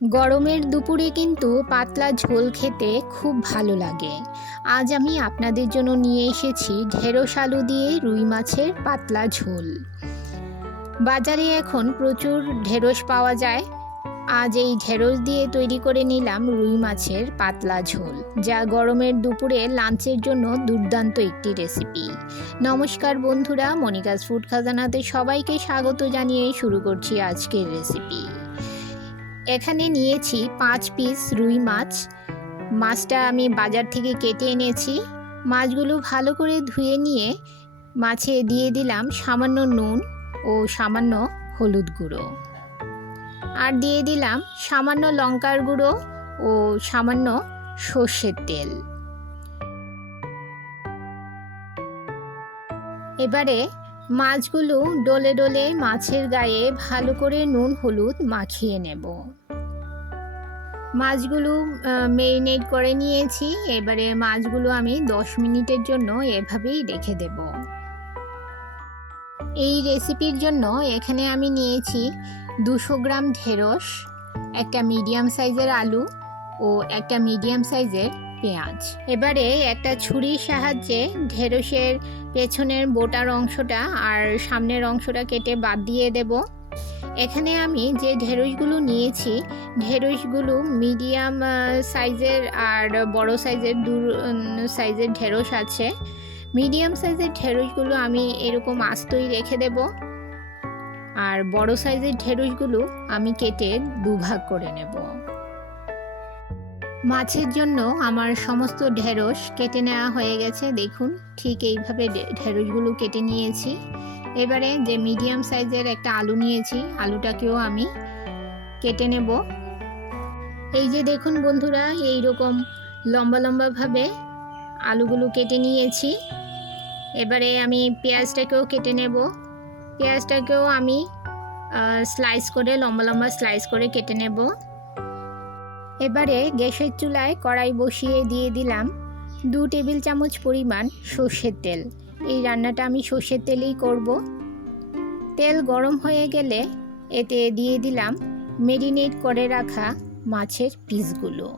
গরমের দুপুরে কিন্তু পাতলা ঝোল খেতে খুব ভালো লাগে। আজ আমি আপনাদের জন্য নিয়ে এসেছি ঢেঁড়স আলু দিয়ে রুই মাছের পাতলা ঝোল। বাজারে এখন প্রচুর ঢেঁড়স পাওয়া যায়। আজ এই ঢেঁড়স দিয়ে তৈরি করে নিলাম রুই মাছের পাতলা ঝোল, যা গরমের দুপুরে লাঞ্চের জন্য দুর্দান্ত একটি রেসিপি। নমস্কার বন্ধুরা, মনিকাস ফুড খাজানাতে সবাইকে স্বাগত জানিয়ে শুরু করছি আজকের রেসিপি। এখানে নিয়েছি পাঁচ পিস রুই মাছ। মাছটা আমি বাজার থেকে কেটে এনেছি। মাছগুলো ভালো করে ধুয়ে নিয়ে মাছে দিয়ে দিলাম সামান্য নুন ও সামান্য হলুদ গুঁড়ো। আর দিয়ে দিলাম সামান্য লঙ্কার গুঁড়ো ও সামান্য সর্ষের তেল। এবারে মাছগুলো ডলে ডলে মাছের গায়ে ভালো করে নুন হলুদ মাখিয়ে নেব। মাছগুলো মেরিনেট করে নিয়েছি। এবারে মাছগুলো আমি দশ মিনিটের জন্য এভাবেই রেখে দেব। এই রেসিপির জন্য এখানে আমি নিয়েছি দুশো গ্রাম ঢেঁড়স, একটা মিডিয়াম সাইজের আলু ও একটা মিডিয়াম সাইজের পেঁয়াজ। এবারে একটা ছুরির সাহায্যে ঢেঁড়সের পেছনের বোটার অংশটা আর সামনের অংশটা কেটে বাদ দিয়ে দেব। এখানে আমি যে ঢেঁড়সগুলো নিয়েছি, ঢেঁড়সগুলো মিডিয়াম সাইজের আর বড় সাইজের দু সাইজের ঢেঁড়স আছে। মিডিয়াম সাইজের ঢেঁড়সগুলো আমি এরকম আস্তই রেখে দেব। আর বড় সাইজের ঢেঁড়সগুলো আমি কেটে দুভাগ করে নেব। মাছের জন্য আমার সমস্ত ঢেঁড়স কেটে নেওয়া হয়ে গেছে। দেখুন, ঠিক এইভাবে ঢেঁড়সগুলো কেটে নিয়েছি। এবারে যে মিডিয়াম সাইজের একটা আলু নিয়েছি, আলুটাকেও আমি কেটে নেব। এই যে দেখুন বন্ধুরা এই রকম লম্বা লম্বাভাবে আলুগুলো কেটে নিয়েছি। এবারে আমি পেঁয়াজটাকেও কেটে নেব। পেঁয়াজটাকেও আমি স্লাইস করে, লম্বা লম্বা স্লাইস করে কেটে নেব। এবারে গ্যাসের চুলায় কড়াই বসিয়ে দিয়ে দিলাম। দু টেবিল চামচ পরিমাণ সর্ষের তেল। এই রান্নাটা আমি সর্ষের তেলেই করব। তেল গরম হয়ে গেলে এতে দিয়ে দিলাম মেরিনেট করে রাখা মাছের পিসগুলো।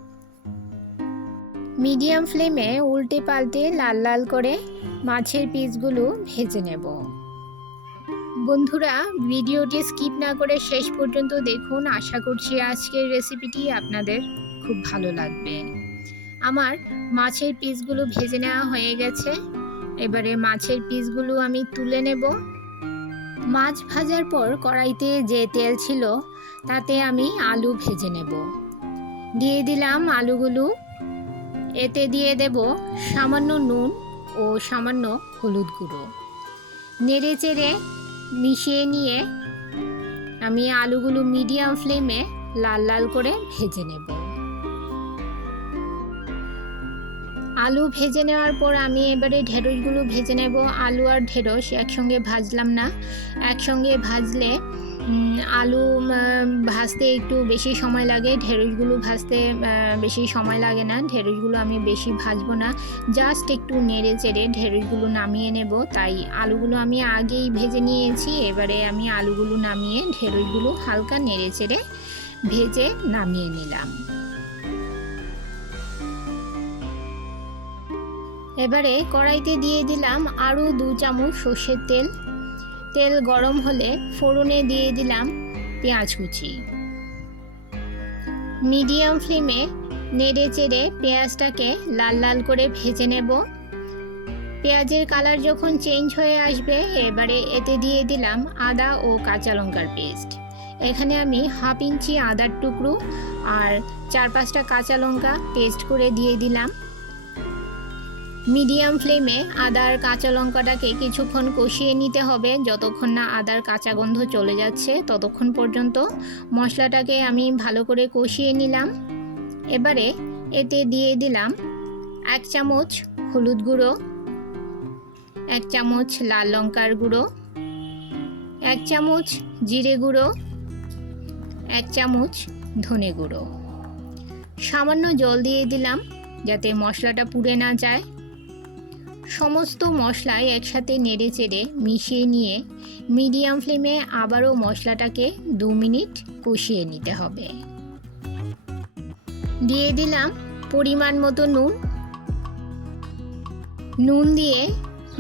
মিডিয়াম ফ্লেমে উল্টে পাল্টে লাল লাল করে মাছের পিসগুলো ভেজে নেব। বন্ধুরা, ভিডিওটি স্কিপ না করে শেষ পর্যন্ত দেখুন। আশা করছি আজকের রেসিপিটি আপনাদের খুব ভালো লাগবে। আমার মাছের পিসগুলো ভেজে নেওয়া হয়ে গেছে। এবারে মাছের পিসগুলো আমি তুলে নেব। মাছ ভাজার পর কড়াইতে যে তেল ছিল, তাতে আমি আলু ভেজে নেব। দিয়ে দিলাম আলুগুলো। এতে দিয়ে দেব সামান্য নুন ও সামান্য হলুদ গুঁড়ো। নেড়ে চেড়ে মিশিয়ে নিয়ে আমি আলুগুলো মিডিয়াম ফ্লেমে লাল লাল করে ভেজে নেব। আলু ভেজে নেওয়ার পর আমি এবারে ঢেঁড়সগুলো ভেজে নেব। আলু আর ঢেঁড়স একসঙ্গে ভাজলাম না। একসঙ্গে ভাজলে আলু ভাজতে একটু বেশি সময় লাগে। ঢেঁড়সগুলো ভাজতে বেশি সময় লাগে না। ঢেঁড়সগুলো আমি বেশি ভাজবো না। জাস্ট একটু নেড়ে চেড়ে ঢেঁড়সগুলো নামিয়ে নেব। তাই আলুগুলো আমি আগেই ভেজে নিয়েছি। এবারে আমি আলুগুলো নামিয়ে ঢেঁড়সগুলো হালকা নেড়ে চেড়ে ভেজে নামিয়ে নিলাম। এবারে কড়াইতে দিয়ে দিলাম আরও দু চামচ সর্ষের তেল। তেল গরম হলে ফোড়নে দিয়ে দিলাম পেঁয়াজ কুচি। মিডিয়াম ফ্লেমে নেড়ে চেড়ে পেঁয়াজটাকে লাল লাল করে ভেজে নেব। পেঁয়াজের কালার যখন চেঞ্জ হয়ে আসবে, এবারে এতে দিয়ে দিলাম আদা ও কাঁচা লঙ্কার পেস্ট। এখানে আমি হাফ ইঞ্চি আদার টুকরো আর চার পাঁচটা কাঁচা লঙ্কা পেস্ট করে দিয়ে দিলাম। মিডিয়াম ফ্লেমে আদার কাঁচা লঙ্কাটাকে কিছুক্ষণ কষিয়ে নিতে হবে। যতক্ষণ না আদার কাঁচা গন্ধ চলে যাচ্ছে, ততক্ষণ পর্যন্ত মশলাটাকে আমি ভালো করে কষিয়ে নিলাম। এবারে এতে দিয়ে দিলাম এক চামচ হলুদ গুঁড়ো, এক চামচ লাল লঙ্কার গুঁড়ো, এক চামচ জিরে গুঁড়ো, এক চামচ ধনে গুঁড়ো। সামান্য জল দিয়ে দিলাম যাতে মশলাটা পুড়ে না যায়। সমস্ত মশলাই একসাথে নেড়ে চেড়ে মিশিয়ে নিয়ে মিডিয়াম ফ্লেমে আবারও মশলাটাকে দু মিনিট কষিয়ে নিতে হবে। দিয়ে দিলাম পরিমাণ মতো নুন। নুন দিয়ে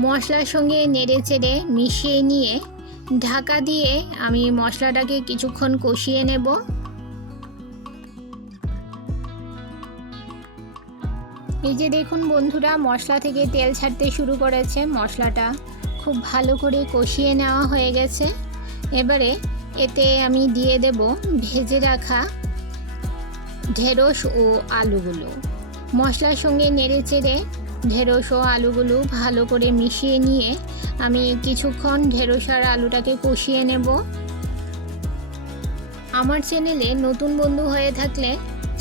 মশলার সঙ্গে নেড়ে চেড়ে মিশিয়ে নিয়ে ঢাকা দিয়ে আমি মশলাটাকে কিছুক্ষণ কষিয়ে নেব। এই যে দেখুন বন্ধুরা, মশলা থেকে তেল ছাড়তে শুরু করেছে মশলাটা। খুব ভালো করে কষিয়ে নেওয়া হয়ে গেছে। এবারে এতে আমি দিয়ে দেব ভেজে রাখা ঢেঁড়স ও আলুগুলো। মশলার সঙ্গে নেড়ে চেড়ে ঢেঁড়স ও আলুগুলো ভালো করে মিশিয়ে নিয়ে আমি কিছুক্ষণ ঢেঁড়স আর আলুটাকে কষিয়ে নেব। আমার চ্যানেলে নতুন বন্ধু হয়ে থাকলে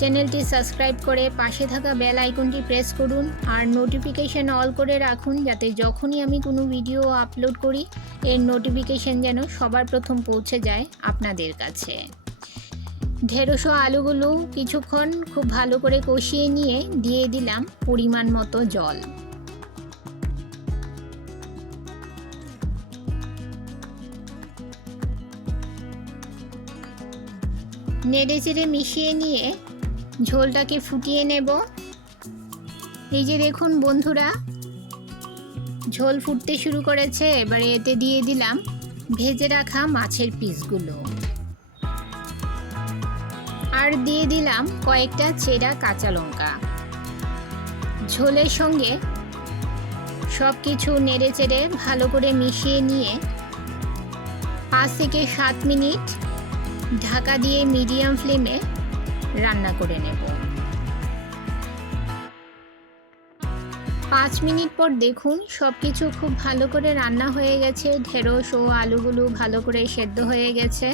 চ্যানেলটি সাবস্ক্রাইব করে পাশে থাকা বেল আইকনটি প্রেস করুন আর নোটিফিকেশান অল করে রাখুন যাতে যখনই আমি কোনো ভিডিও আপলোড করি, এর নোটিফিকেশান যেন সবার প্রথম পৌঁছে যায় আপনাদের কাছে। ঢেঁড়স আলুগুলো কিছুক্ষণ খুব ভালো করে কষিয়ে নিয়ে দিয়ে দিলাম পরিমাণ মতো জল। নেড়ে চেড়ে মিশিয়ে নিয়ে ঝোলটাকে ফুটিয়ে নেব। এই যে দেখুন বন্ধুরা, ঝোল ফুটতে শুরু করেছে। এবারে এতে দিয়ে দিলাম ভেজে রাখা মাছের পিসগুলো। আর দিয়ে দিলাম কয়েকটা চেরা কাঁচা লঙ্কা। ঝোলের সঙ্গে সব কিছু নেড়ে চেড়ে ভালো করে মিশিয়ে নিয়ে পাঁচ থেকে সাত মিনিট ঢাকা দিয়ে মিডিয়াম ফ্লেমে রান্না করে নেব। পাঁচ মিনিট পর দেখুন সব কিছু খুব ভালো করে রান্না হয়ে গেছে। ঢেঁড়স ও আলুগুলো ভালো করে সেদ্ধ হয়ে গেছে।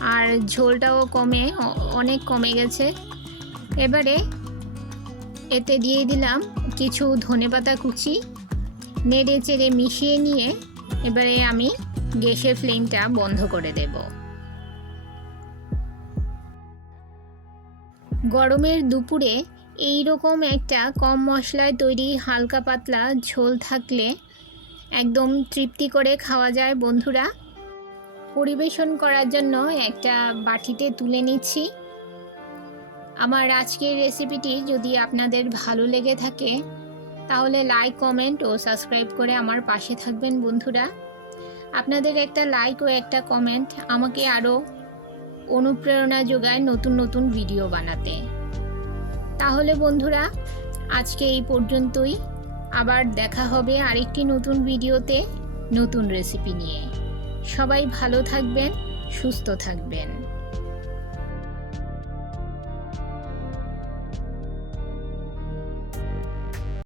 আর ঝোলটাও কমে অনেক কমে গেছে। এবারে এতে দিয়ে দিলাম কিছু ধনেপাতা কুচি। নেড়ে চেড়ে মিশিয়ে নিয়ে এবারে আমি গ্যাসের ফ্লেমটা বন্ধ করে দেব। গরমের দুপুরে এই রকম একটা কম মশলায় তৈরি হালকা পাতলা ঝোল থাকলে একদম তৃপ্তি করে খাওয়া যায়, বন্ধুরা। পরিবেশন করার জন্য একটা বাটিতে তুলে নিচ্ছি। আমার আজকের রেসিপিটি যদি আপনাদের ভালো লেগে থাকে, তাহলে লাইক, কমেন্ট ও সাবস্ক্রাইব করে আমার পাশে থাকবেন, বন্ধুরা। আপনাদের একটা লাইক ও একটা কমেন্ট আমাকে আরও অনুপ্রেরণা যোগায় নতুন নতুন ভিডিও বানাতে। তাহলে বন্ধুরা, আজকে এই পর্যন্তই। আবার দেখা হবে আরেকটি নতুন ভিডিওতে নতুন রেসিপি নিয়ে। সবাই ভালো থাকবেন, সুস্থ থাকবেন।